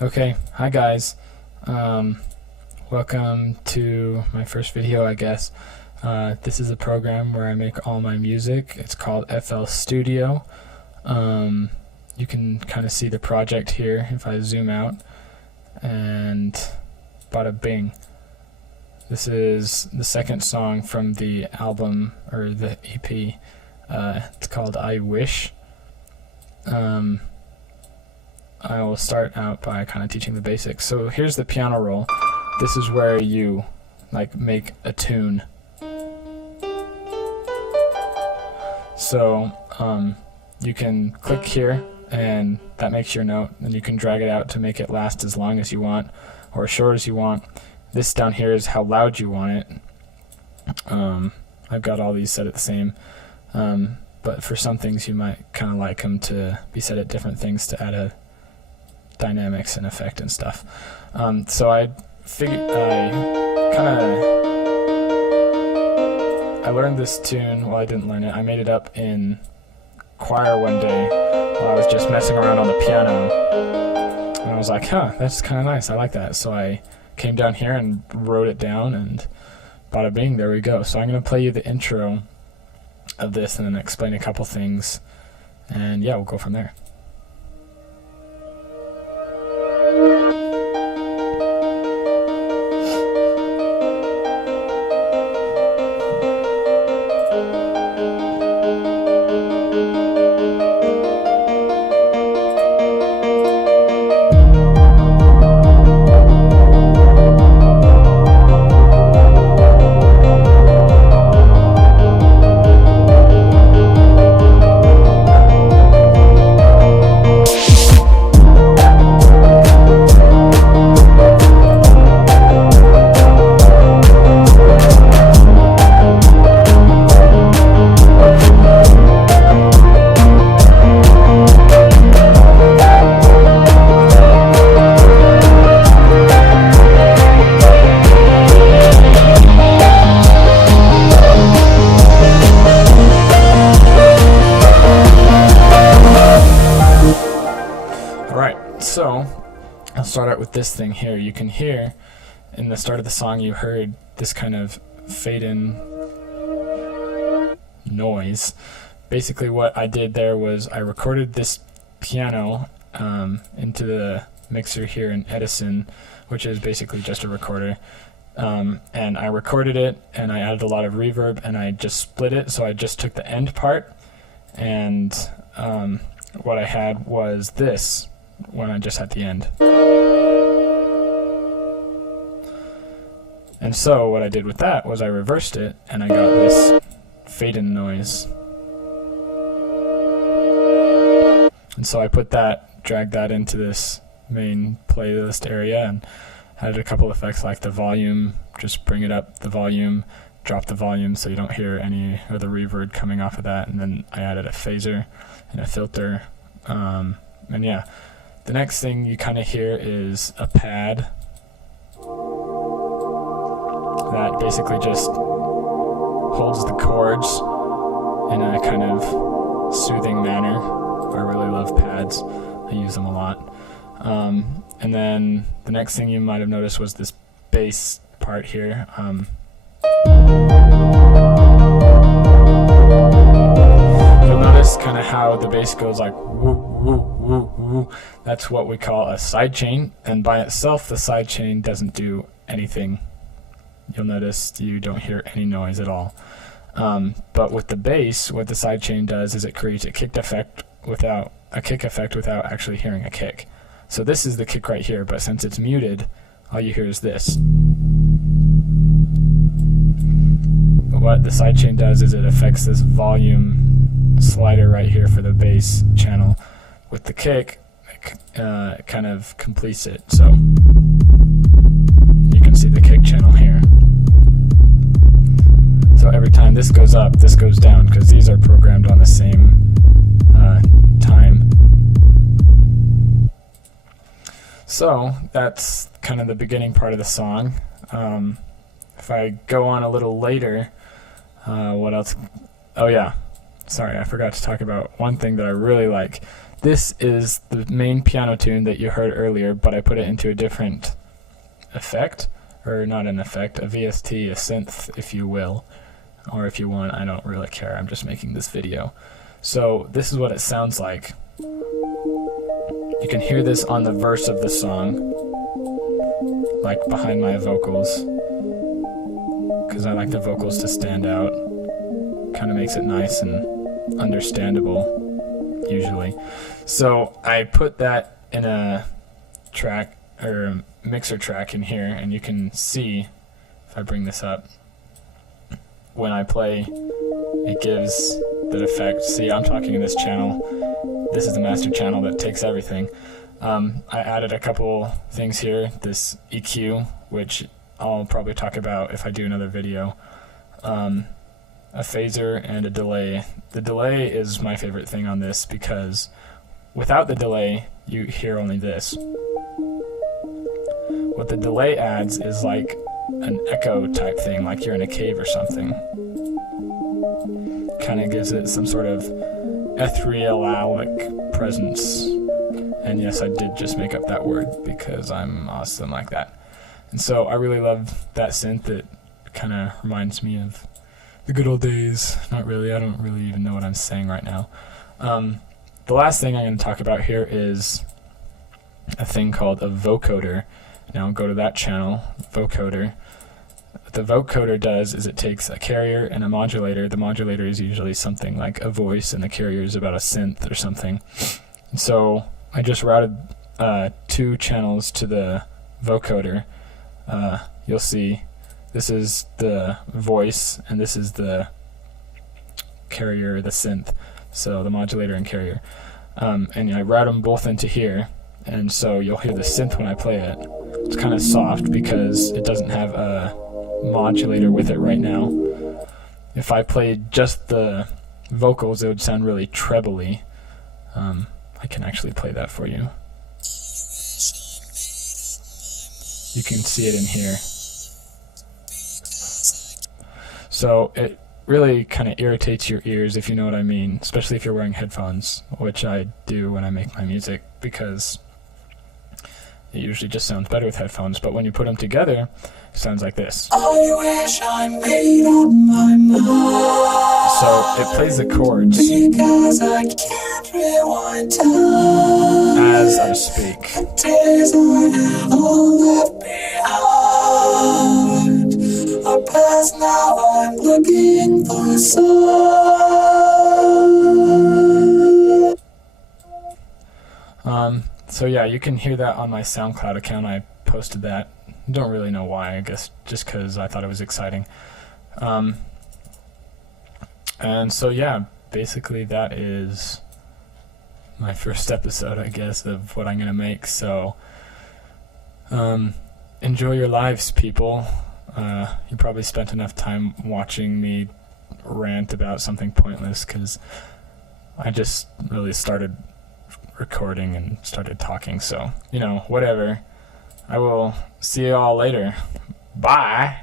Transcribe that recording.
Okay, hi guys. Welcome to my first video, I guess. This is a program where I make all my music. It's called FL Studio. You can kind of see the project here if I zoom out, and bada bing. This is the second song from the album, or the EP. It's called I Wish. I will start out by kind of teaching the basics. So here's the piano roll. This is where you make a tune. So you can click here and that makes your note, and you can drag it out to make it last as long as you want or as short as you want. This down here is how loud you want it. I've got all these set at the same, but for some things you might kind of like them to be set at different things to add a dynamics and effect and stuff. So I learned this tune. Well, I didn't learn it. I made it up in choir one day while I was just messing around on the piano, and I was like, huh, that's kind of nice. I like that. So I came down here and wrote it down, and bada bing, there we go. So I'm going to play you the intro of this and then explain a couple things, and yeah, we'll go from there. So I'll start out with this thing here. You can hear in the start of the song, you heard this kind of fade in noise. Basically what I did there was I recorded this piano into the mixer here in Edison, which is basically just a recorder, and I recorded it and I added a lot of reverb and I just split it. So I just took the end part, and what I had was this when I just had the end. And so what I did with that was I reversed it and I got this fade-in noise. And so I dragged that into this main playlist area and added a couple effects like the volume, just bring it up the volume, drop the volume so you don't hear any of the reverb coming off of that, and then I added a phaser and a filter, and yeah. The next thing you kind of hear is a pad that basically just holds the chords in a kind of soothing manner. I really love pads. I use them a lot. And then the next thing you might have noticed was this bass part here. You'll notice kind of how the bass goes like woo, woo, woo, woo. That's what we call a sidechain, and by itself the sidechain doesn't do anything. You'll notice you don't hear any noise at all. But with the bass, what the sidechain does is it creates a kick effect without actually hearing a kick. So this is the kick right here, but since it's muted, all you hear is this. But what the sidechain does is it affects this volume slider right here for the bass channel. With the kick, it kind of completes it. So you can see the kick channel here. So every time this goes up, this goes down, because these are programmed on the same time. So that's kind of the beginning part of the song. If I go on a little later, what else? Oh yeah, sorry, I forgot to talk about one thing that I really like. this is the main piano tune that you heard earlier, but I put it into a different effect, or not an effect, a VST, a synth, if you will, or if you want, I don't really care, I'm just making this video. So this is what it sounds like. You can hear this on the verse of the song, like behind my vocals, because I like the vocals to stand out. Kind of makes it nice and understandable, usually. So I put that in a track, or a mixer track in here, and you can see, if I bring this up, when I play, it gives the effect. See, I'm talking in this channel. This is the master channel that takes everything. I added a couple things here. This EQ, which I'll probably talk about if I do another video. A phaser and a delay. The delay is my favorite thing on this because without the delay, you hear only this. What the delay adds is like an echo type thing, like you're in a cave or something. Kind of gives it some sort of ethereal presence. And yes, I did just make up that word because I'm awesome like that. And so I really love that synth. It kind of reminds me of the good old days. Not really, I don't really even know what I'm saying right now. The last thing I'm going to talk about here is a thing called a vocoder. Now go to that channel, vocoder. What the vocoder does is it takes a carrier and a modulator. The modulator is usually something like a voice, and the carrier is about a synth or something. And so I just routed 2 channels to the vocoder. You'll see this is the voice, and this is the carrier, the synth. So the modulator and carrier. And I route them both into here, and so you'll hear the synth when I play it. It's kind of soft because it doesn't have a modulator with it right now. If I played just the vocals, it would sound really trebly. I can actually play that for you. You can see it in here. So it really kind of irritates your ears, if you know what I mean, especially if you're wearing headphones, which I do when I make my music, because it usually just sounds better with headphones, but when you put them together, it sounds like this. I wish I made up my mind. So it plays the chords because I can't rewind time as I speak. Days I have all left behind are past, now I'm looking for a sign. So yeah, you can hear that on my SoundCloud account. I posted that. Don't really know why, I guess just because I thought it was exciting. And so yeah, basically that is my first episode, I guess, of what I'm going to make. So enjoy your lives, people. You probably spent enough time watching me rant about something pointless, because I just really started recording and started talking, so, you know, whatever. I will see you all later. Bye!